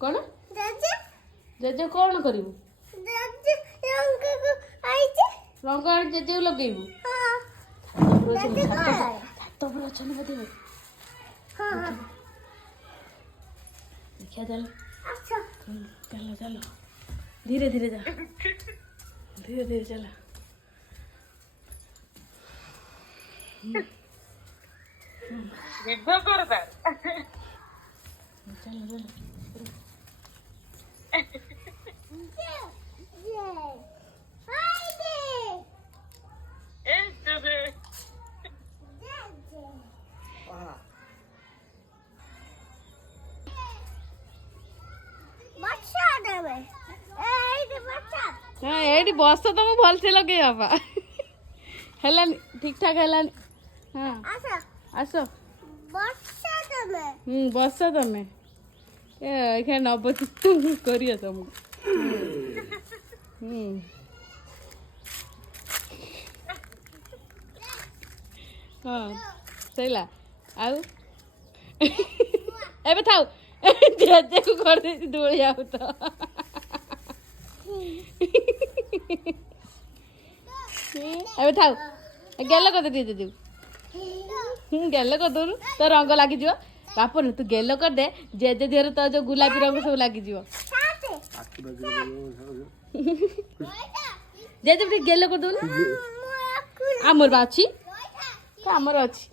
कौन जेजे कौन करू रंग आनी जेजे लगेबू छात पर अच्छा बोधे देखिया चल चलो चलो धीरे धीरे जा धीरे धीरे चला चलो चलो हाँ एडी बस तो मैं भल से लगे बाबा हेलानी ठीक ठाक हेलानी हाँ आस बस तमें ये नब करिए तुम हाँ सैला आउ एबे थाउ जेजे को कर दे दोली आउ तो एबे थाउ गेल कर दे दे गेल कर दो तो रंग लगी जो बापन तू गेल कर दे जेजे देहर तो जो गुलाबी रंग सब लगी जो जेजे भी गेल कर दो आमर बाछी आमर अच्छी